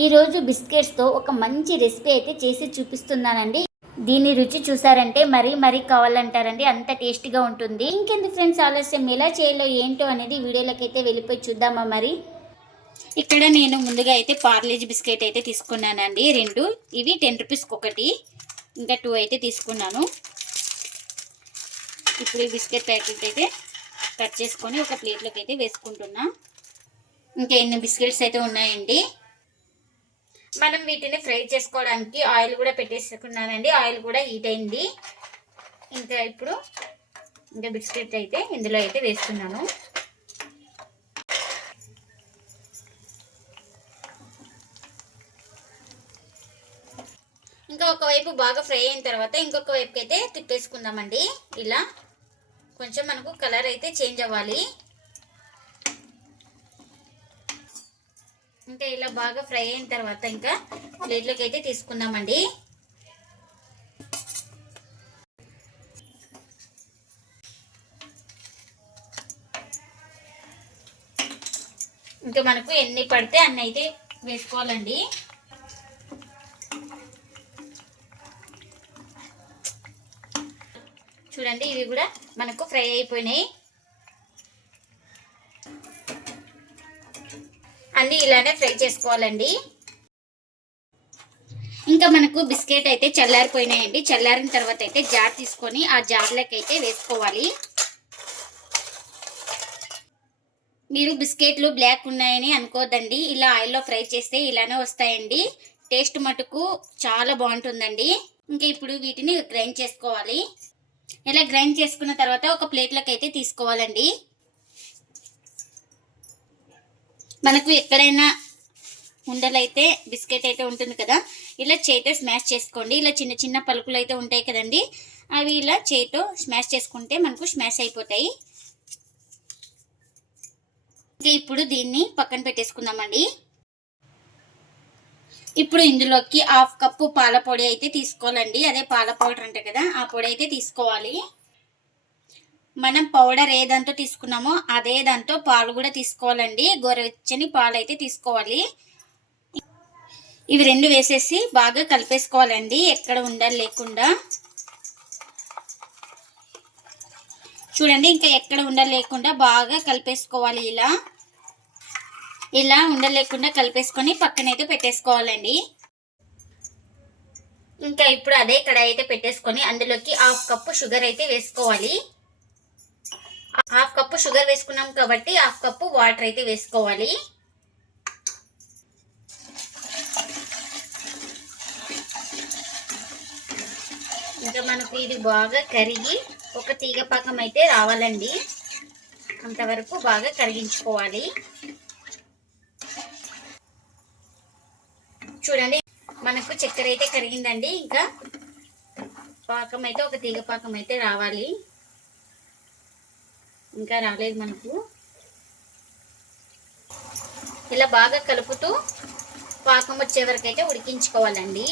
ఈరోజు బిస్కెట్స్తో ఒక మంచి రెసిపీ అయితే చేసి చూపిస్తున్నానండి. దీని రుచి చూసారంటే మరీ మరీ కావాలంటారండి. అంత టేస్టీగా ఉంటుంది. ఇంకెందు ఫ్రెండ్స్ ఆలస్యం? ఎలా చేయాలో ఏంటో అనేది వీడియోలోకి అయితే వెళ్ళిపోయి చూద్దామా మరి? ఇక్కడ నేను ముందుగా అయితే పార్లేజ్ బిస్కెట్ అయితే తీసుకున్నానండి. రెండు. ఇవి టెన్ రూపీస్కి ఒకటి. ఇంకా టూ అయితే తీసుకున్నాను. ఇప్పుడు ఈ బిస్కెట్ ప్యాకెట్ అయితే కట్ చేసుకొని ఒక ప్లేట్లోకి అయితే వేసుకుంటున్నా. ఇంకా ఎన్ని బిస్కెట్స్ అయితే ఉన్నాయండి? మనం వీటిని ఫ్రై చేసుకోవడానికి ఆయిల్ కూడా పెట్టేసుకున్నానండి. ఆయిల్ కూడా హీట్ అయింది. ఇంకా ఇప్పుడు ఇంకా బిస్కెట్ అయితే ఇందులో అయితే వేస్తున్నాను. ఇంకా ఒకవైపు బాగా ఫ్రై అయిన తర్వాత ఇంకొక వైపుకి అయితే తిప్పేసుకుందామండి. ఇలా కొంచెం మనకు కలర్ అయితే చేంజ్ అవ్వాలి. ఇంకా ఇలా బాగా ఫ్రై అయిన తర్వాత ఇంకా ప్లేట్లోకి అయితే తీసుకుందామండి. ఇంకా మనకు ఎన్ని పడితే అన్ని అయితే వేసుకోవాలండి. చూడండి ఇవి కూడా మనకు ఫ్రై అయిపోయినాయి. అన్నీ ఇలానే ఫ్రై చేసుకోవాలండి. ఇంకా మనకు బిస్కెట్ అయితే చల్లారిపోయినాయండి. చల్లారిన తర్వాత అయితే జార్ తీసుకొని ఆ జార్లోకి అయితే వేసుకోవాలి. మీరు బిస్కెట్లు బ్లాక్ ఉన్నాయని అనుకోదండి ఇలా ఆయిల్లో ఫ్రై చేస్తే ఇలానే వస్తాయండి. టేస్ట్ మటుకు చాలా బాగుంటుందండి. ఇంకా ఇప్పుడు వీటిని గ్రైండ్ చేసుకోవాలి. ఇలా గ్రైండ్ చేసుకున్న తర్వాత ఒక ప్లేట్లోకి అయితే తీసుకోవాలండి. మనకు ఎక్కడైనా ఉండలైతే బిస్కెట్ అయితే ఉంటుంది కదా ఇలా చేయితో స్మాష్ చేసుకోండి. ఇలా చిన్న చిన్న పలుకులు అయితే ఉంటాయి కదండి అవి ఇలా చేయితో స్మాష్ చేసుకుంటే మనకు స్మాష్ అయిపోతాయి. ఇంకా ఇప్పుడు దీన్ని పక్కన పెట్టేసుకుందామండి. ఇప్పుడు ఇందులోకి హాఫ్ కప్పు పాల పొడి అయితే తీసుకోవాలండి. అదే పాల పౌడర్ అంటే కదా ఆ పొడి అయితే తీసుకోవాలి. మనం పౌడర్ ఏదంతో తీసుకున్నామో అదే దాంతో పాలు కూడా తీసుకోవాలండి. గోరవెచ్చని పాలు అయితే తీసుకోవాలి. ఇవి రెండు వేసేసి బాగా కలిపేసుకోవాలండి. ఎక్కడ ఉండాలి లేకుండా. చూడండి ఇంకా ఎక్కడ ఉండాలి లేకుండా బాగా కలిపేసుకోవాలి ఇలా. ఇలా ఉండలేకుండా కలిపేసుకొని పక్కనైతే పెట్టేసుకోవాలండి. ఇంకా ఇప్పుడు అదే కడాయి అయితే పెట్టేసుకొని అందులోకి హాఫ్ కప్పు షుగర్ అయితే వేసుకోవాలి. హాఫ్ కప్పు షుగర్ వేసుకున్నాం కాబట్టి హాఫ్ కప్పు వాటర్ అయితే వేసుకోవాలి. ఇంకా మనకు ఇది బాగా కరిగి ఒక తీగ పాకం అయితే రావాలండి. అంతవరకు బాగా కరిగించుకోవాలి. చూడండి మనకు చక్కెర అయితే కరిగిందండి. ఇంకా పాకం అయితే ఒక తీగ పాకం అయితే రావాలి. ఇంకా రాలేదు మనకు. ఇలా బాగా కలుపుతూ పాకం వచ్చే వరకు అయితే ఉడికించుకోవాలండి.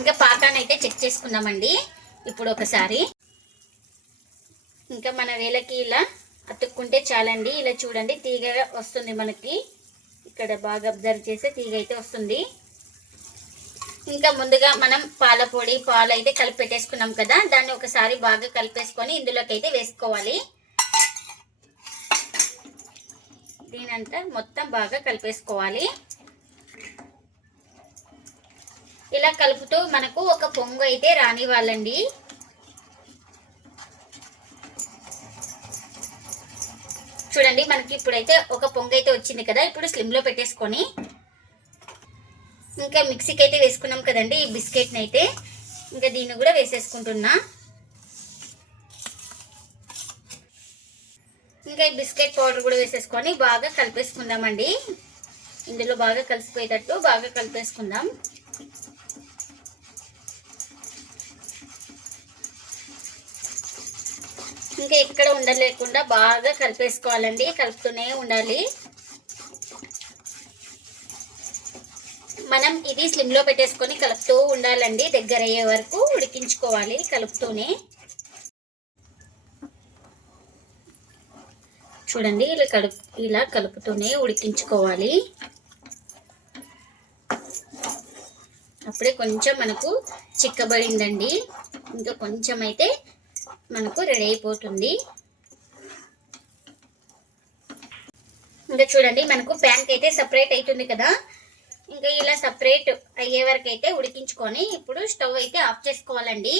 ఇంకా పాకాన్ని అయితే చెక్ చేసుకుందామండి ఇప్పుడు ఒకసారి. ఇంకా మన వేలకి ఇలా అతుక్కుంటే చాలండి. ఇలా చూడండి తీగ వస్తుంది మనకి. ఇక్కడ బాగా అబ్జర్వ్ చేస్తే తీగ అయితే వస్తుంది. ఇంకా ముందుగా మనం పాల పొడి పాలు అయితే కలిపి పెట్టేసుకున్నాం కదా దాన్ని ఒకసారి బాగా కలిపేసుకొని ఇందులోకి అయితే వేసుకోవాలి. దీనంతా మొత్తం బాగా కలిపేసుకోవాలి. ఇలా కలుపుతూ మనకు ఒక పొంగు అయితే రానివ్వాలండి. చూడండి మనకి ఇప్పుడైతే ఒక పొంగు అయితే వచ్చింది కదా ఇప్పుడు స్లిమ్లో పెట్టేసుకొని ఇంకా మిక్సీకి అయితే వేసుకున్నాం కదండి ఈ బిస్కెట్ని అయితే ఇంకా దీన్ని కూడా వేసేసుకుంటున్నా. ఇంకా ఈ బిస్కెట్ పౌడర్ కూడా వేసేసుకొని బాగా కలిపేసుకుందామండి. ఇందులో బాగా కలిసిపోయేటట్టు బాగా కలిపేసుకుందాం. ఇంకా ఎక్కడ ఉండలేకుండా బాగా కలిపేసుకోవాలండి కలుపుతూనే ఉండాలి. మనం ఇది స్లిమ్లో పెట్టేసుకొని కలుపుతూ ఉండాలండి. దగ్గర అయ్యే వరకు ఉడికించుకోవాలి కలుపుతూనే. చూడండి ఇలా కలుపు ఇలా కలుపుతూనే ఉడికించుకోవాలి. అప్పుడే కొంచెం మనకు చిక్కబడిందండి. ఇంకా కొంచెం అయితే మనకు రెడీ అయిపోతుంది. ఇంకా చూడండి మనకు ప్యాంక్ అయితే సపరేట్ అవుతుంది కదా. ఇంకా ఇలా సపరేట్ అయ్యే వరకు అయితే ఉడికించుకొని ఇప్పుడు స్టవ్ అయితే ఆఫ్ చేసుకోవాలండి.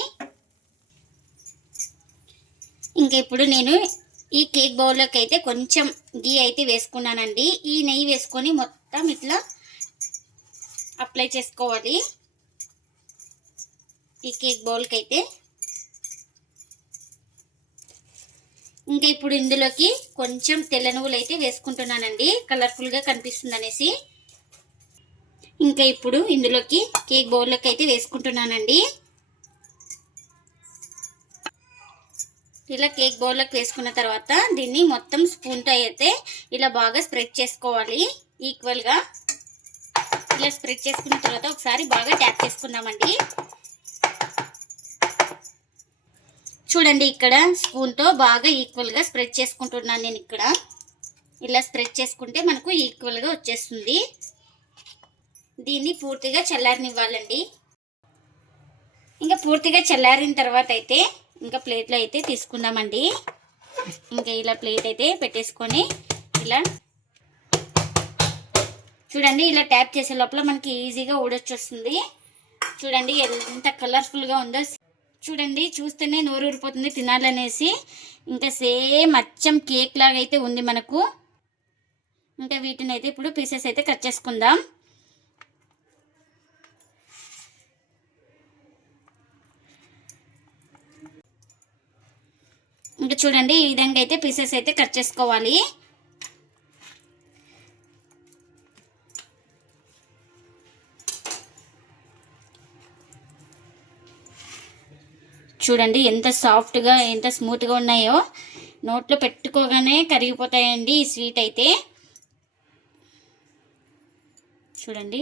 ఇంకా ఇప్పుడు నేను ఈ కేక్ బౌల్లోకి అయితే కొంచెం గీ అయితే వేసుకున్నానండి. ఈ నెయ్యి వేసుకొని మొత్తం ఇట్లా అప్లై చేసుకోవాలి. ఈ కేక్ బౌల్కి అయితే ఇంకా ఇప్పుడు ఇందులోకి కొంచెం తెల్ల నువ్వులు అయితే వేసుకుంటున్నానండి. కలర్ఫుల్గా కనిపిస్తుంది అనేసి ఇంకా ఇప్పుడు ఇందులోకి కేక్ బౌల్లోకి అయితే వేసుకుంటున్నానండి. ఇలా కేక్ బౌల్లోకి వేసుకున్న తర్వాత దీన్ని మొత్తం స్పూన్తో అయితే ఇలా బాగా స్ప్రెడ్ చేసుకోవాలి. ఈక్వల్గా ఇలా స్ప్రెడ్ చేసుకున్న తర్వాత ఒకసారి బాగా ట్యాప్ చేసుకుందామండి. చూడండి ఇక్కడ స్పూన్తో బాగా ఈక్వల్గా స్ప్రెడ్ చేసుకుంటున్నాను నేను ఇక్కడ. ఇలా స్ప్రెడ్ చేసుకుంటే మనకు ఈక్వల్గా వచ్చేస్తుంది. దీన్ని పూర్తిగా చల్లారనివ్వాలండి. ఇంకా పూర్తిగా చల్లారిన తర్వాత అయితే ఇంకా ప్లేట్లో అయితే తీసుకుందామండి. ఇంకా ఇలా ప్లేట్ అయితే పెట్టేసుకొని ఇలా చూడండి ఇలా ట్యాప్ చేసే లోపల మనకి ఈజీగా ఊడొచ్చొస్తుంది. చూడండి ఎంత కలర్ఫుల్గా ఉందో. చూడండి చూస్తేనే నోరు ఊరిపోతుంది తినాలనేసి. ఇంకా సేమ్ అచ్చం కేక్ లాగా అయితే ఉంది మనకు. ఇంకా వీటిని అయితే ఇప్పుడు పీసెస్ అయితే కట్ చేసుకుందాం ఇంకా చూడండి ఈ విధంగా అయితే పీసెస్ అయితే కట్ చేసుకోవాలి. చూడండి ఎంత సాఫ్ట్గా ఎంత స్మూత్గా ఉన్నాయో. నోట్లో పెట్టుకోగానే కరిగిపోతాయండి ఈ స్వీట్ అయితే. చూడండి.